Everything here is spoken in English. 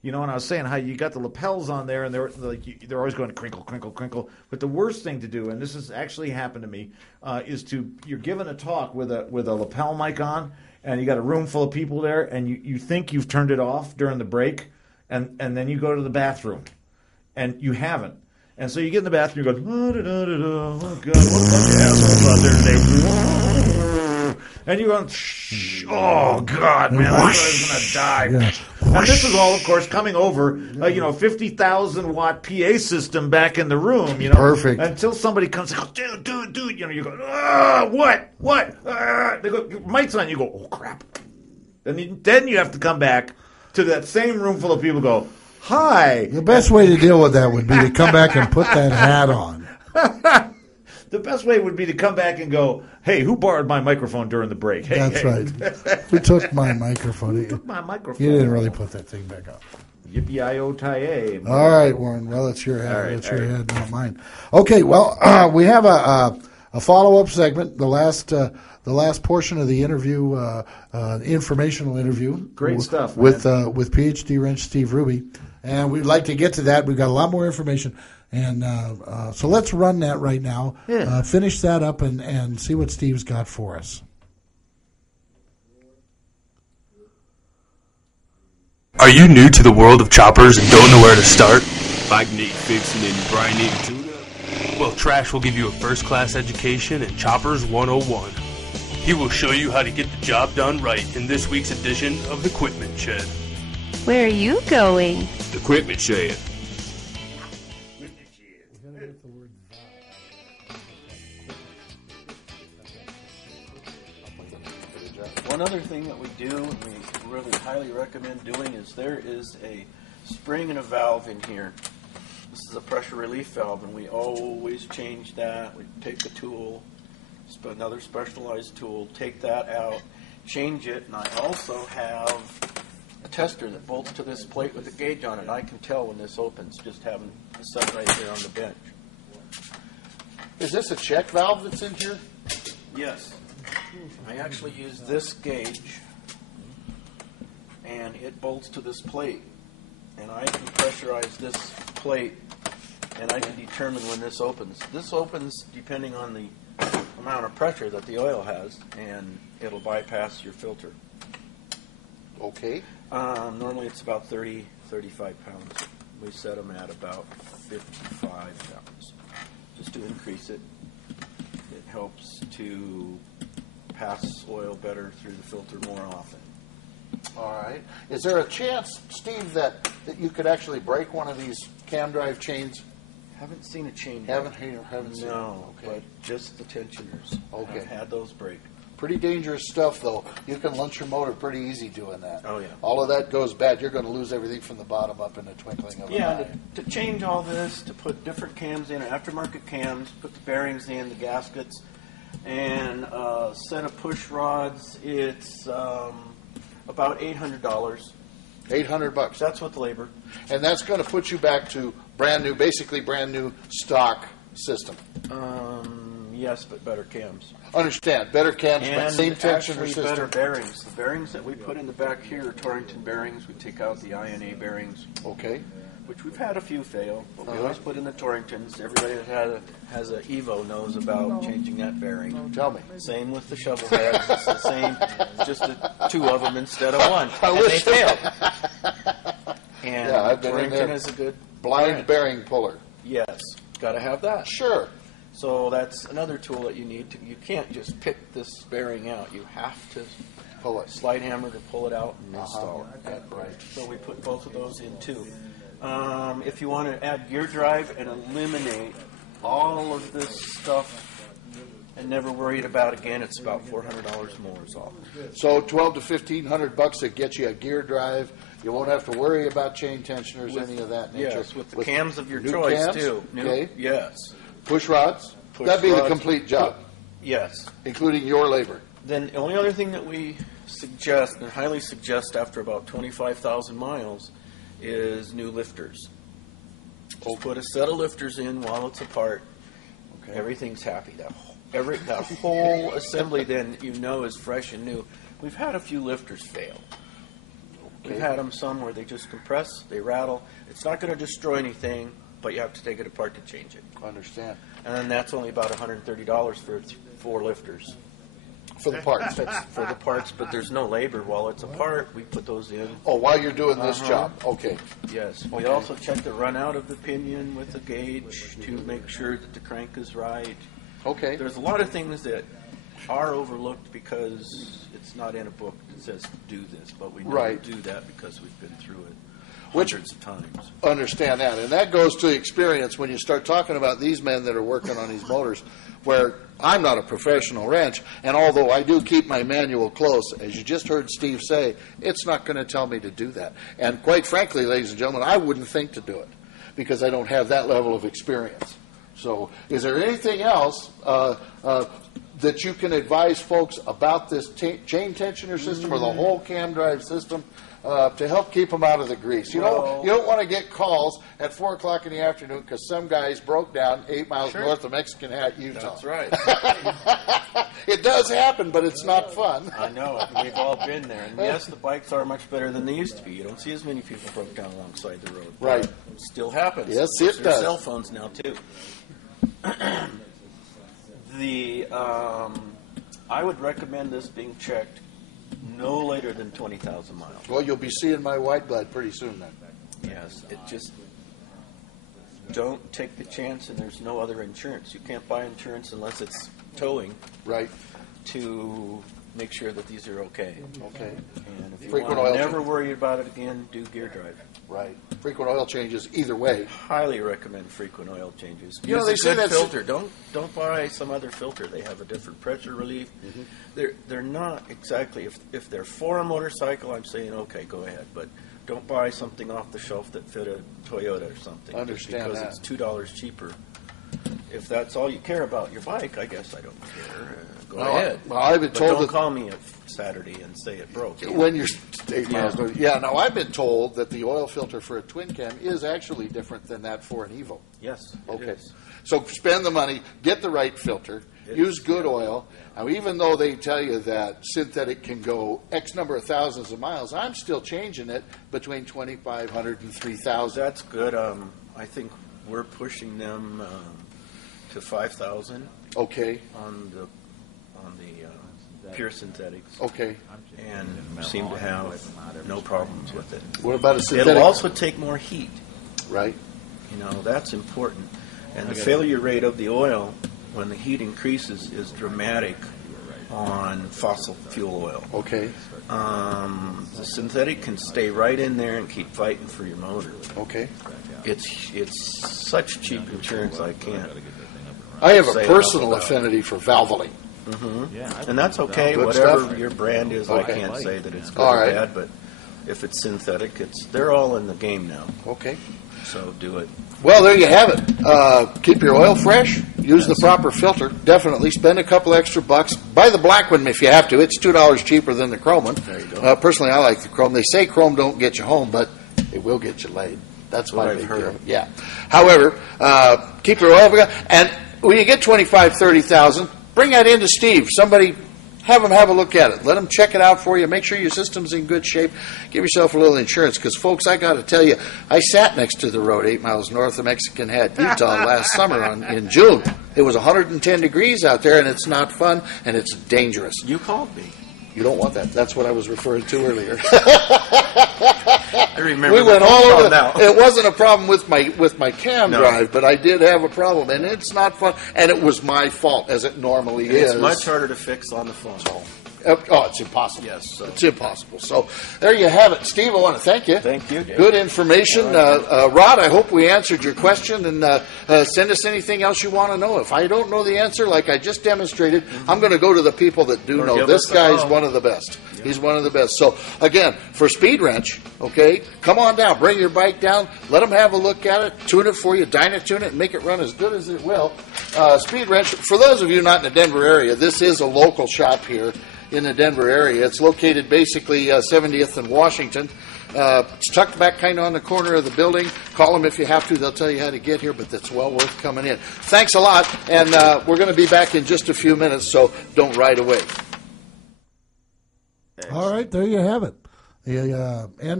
You know, and I was saying how you got the lapels on there, and they're always going crinkle, crinkle, crinkle. But the worst thing to do, and this has actually happened to me, is you're giving a talk with a lapel mic on, and you got a room full of people there, and you think you've turned it off during the break, and then you go to the bathroom, and you haven't. And so you get in the bathroom, you go, oh, God, what a bunch of assholes out there today. And you're going, oh, God, man, I thought I was going to die. Yeah. And this is all, of course, coming over, 50,000 watt PA system back in the room, Perfect. Until somebody comes and goes, dude, you go, what? They go, your mic's on, you go, oh, crap. And then you have to come back to that same room full of people, go, hi. The best way to deal with that would be to come back and put that hat on. The best way would be to come back and go, hey, who borrowed my microphone during the break? Hey, That's right. Who took my microphone? Who took my microphone? You didn't really put that thing back up. Yippee-I-O-tie-A. All right, Warren. Well, it's your head. It's your head, not mine. Okay, well, we have a follow-up segment, the last portion of the interview, informational interview. Great stuff, with PhD Wrench Steve Ruby. And we'd like to get to that. We've got a lot more information. And so let's run that right now. Yeah. Finish that up and see what Steve's got for us. Are you new to the world of choppers and don't know where to start? Bike need fixing and Brian need a tune-up? Well, Trash will give you a first-class education in Choppers 101. He will show you how to get the job done right in this week's edition of The Equipment Shed. Where are you going? The Equipment Shed. One other thing that we do, and we really highly recommend doing, is there is a spring and a valve in here. This is a pressure relief valve, and we always change that. We take the tool, another specialized tool, take that out, change it, and I also have a tester that bolts to this plate with a gauge on it. I can tell when this opens, just having it set right there on the bench. Is this a check valve that's in here? Yes. I actually use this gauge, and it bolts to this plate, and I can pressurize this plate, and I can determine when this opens. This opens depending on the amount of pressure that the oil has, and it'll bypass your filter. Okay. Normally it's about 30, 35 pounds. We set them at about 55 pounds, just to increase it. It helps to pass oil better through the filter more often. All right. Is there a chance, Steve, that you could actually break one of these cam drive chains? Haven't seen a chain. Haven't seen it. No, okay. But just the tensioners. Okay. I've had those break. Pretty dangerous stuff, though. You can lunch your motor pretty easy doing that. Oh, yeah. All of that goes bad. You're going to lose everything from the bottom up in the twinkling of an eye. To change all this, to put different cams in, aftermarket cams, put the bearings in, the gaskets, and a set of push rods, it's about $800. $800. That's with labor. And that's going to put you back to basically brand new stock system. Yes, but better cams. Understand. Better cams, but And same tensioner actually system. better bearings. The bearings that we put in the back here are Torrington bearings. We take out the INA bearings. Okay. Which we've had a few fail, but we always put in the Torringtons. Everybody that has a Evo knows about changing that bearing. Tell me. Same with the shovel heads. It's the same, just two of them instead of one. I And wish they failed. And Yeah, I've been in Torrington there. is a good Blind brand. bearing puller. Yes, got to have that. Sure. So that's another tool that you need. You can't just pick this bearing out. You have to Pull it. slide hammer to pull it out and install it. Right. So we put both of those in too. If you want to add gear drive and eliminate all of this stuff and never worry about it again, it's about $400 more is all. So $1,200 to $1,500 to get you a gear drive. You won't have to worry about chain tensioners, any of that nature. Yes, with the cams of your choice cams? too. Okay. Yes. Push rods. Push That'd be the rods. complete job, Yes. including your labor. Then the only other thing that we suggest and highly suggest after about 25,000 miles is new lifters. Just put a set of lifters in while it's apart. Okay. Everything's happy. That whole assembly then is fresh and new. We've had a few lifters fail. We've had them some where they just compress, they rattle. It's not going to destroy anything, but you have to take it apart to change it. Understand. And then that's only about $130 for 4 lifters. For the parts. That's for the parts, but there's no labor while it's apart. We put those in. Oh, while you're doing this job. Okay. Yes. We also check the run out of the pinion with the gauge to make sure that the crank is right. Okay. There's a lot of things that are overlooked because it's not in a book that says do this, but we don't do that because we've been through it hundreds of times. Understand that. And that goes to experience when you start talking about these men that are working on these motors, where I'm not a professional wrench, and although I do keep my manual close, as you just heard Steve say, it's not going to tell me to do that. And quite frankly, ladies and gentlemen, I wouldn't think to do it because I don't have that level of experience. So is there anything else that you can advise folks about this chain tensioner system or the whole cam drive system to help keep them out of the grease? You don't want to get calls at 4 o'clock in the afternoon because some guys broke down 8 miles north of Mexican Hat, Utah. That's right. It does happen, but it's not fun. I know. We've all been there. And yes, the bikes are much better than they used to be. You don't see as many people broke down alongside the road. Right. It still happens. Yes, it There's does. cell phones now, too. I would recommend this being checked no later than 20,000 miles. Well, you'll be seeing my white blood pretty soon then. Yes, it just don't take the chance, and there's no other insurance. You can't buy insurance unless it's towing. Right. To make sure that these are okay. Okay. And if you Frequent want oil to never change. worry about it again, do gear drive. Right. Frequent oil changes either way. Highly recommend frequent oil changes. You know, Use they a say good that's- filter. Don't buy some other filter. They have a different pressure relief. They're not exactly. If they're for a motorcycle, I'm saying okay, go ahead. But don't buy something off the shelf that fit a Toyota or something. Understand because that. it's $2 cheaper. If that's all you care about your bike, I guess I don't care. Go ahead. Well, I've been But told don't that call me Saturday and say it broke. when you're 8 miles north. Yeah, now I've been told that the oil filter for a twin cam is actually different than that for an Evo. Yes. it Okay. is. So spend the money, get the right filter, use good oil. Now, even though they tell you that synthetic can go X number of thousands of miles, I'm still changing it between 2,500 and 3,000. That's good. I think we're pushing them to 5,000 Okay, on the pure synthetics, okay. and seem to have no problems with it. What about a synthetic? It'll also take more heat. Right. You know, that's important. And the failure rate of the oil when the heat increases is dramatic on fossil fuel oil. Okay, The synthetic can stay right in there and keep fighting for your motor. okay. It's such cheap insurance, I can't. I have a Say personal enough about affinity for Valvoline. And that's okay. Good Whatever stuff. your brand is, Okay. I can't say that it's good All or right. bad, but if it's synthetic, they're all in the game now. Okay. So do it. Well, there you have it. Keep your oil fresh. Use the proper filter. Definitely spend a couple extra bucks. Buy the black one if you have to. It's $2 cheaper than the chrome one. There you go. Personally, I like the chrome. They say chrome don't get you home, but it will get you laid. That's my what I've big heard. deal. Yeah. However, keep your oil. And when you get 25, 30,000, bring that into Steve. Somebody. Have them have a look at it. Let them check it out for you. Make sure your system's in good shape. Give yourself a little insurance because, folks, I got to tell you, I sat next to the road 8 miles north of Mexican Hat, Utah last summer in June. It was 110 degrees out there, and it's not fun, and it's dangerous. You called me. You don't want that. That's what I was referring to earlier. I remember. We went all over. now. It wasn't a problem with my cam drive, but I did have a problem, and it's not fun. And it was my fault, as it normally is. It's much harder to fix on the phone. Oh, it's impossible. Yes, so. It's impossible. So there you have it. Steve, I want to thank you. Thank you, Dave. Good information. Rod, I hope we answered your question, and send us anything else you want to know. If I don't know the answer, like I just demonstrated, I'm going to go to the people that do Or know. give This us a guy's call. one of the best. Yeah. He's one of the best. So, again, for Speed Wrench, okay, come on down. Bring your bike down. Let them have a look at it. Tune it for you. Dyna-tune it and make it run as good as it will. Speed Wrench, for those of you not in the Denver area, this is a local shop here in the Denver area. It's located basically 70th and Washington. It's tucked back kind of on the corner of the building. Call them if you have to. They'll tell you how to get here, but that's well worth coming in. Thanks a lot, and we're going to be back in just a few minutes, so don't ride away. All right, there you have it. The end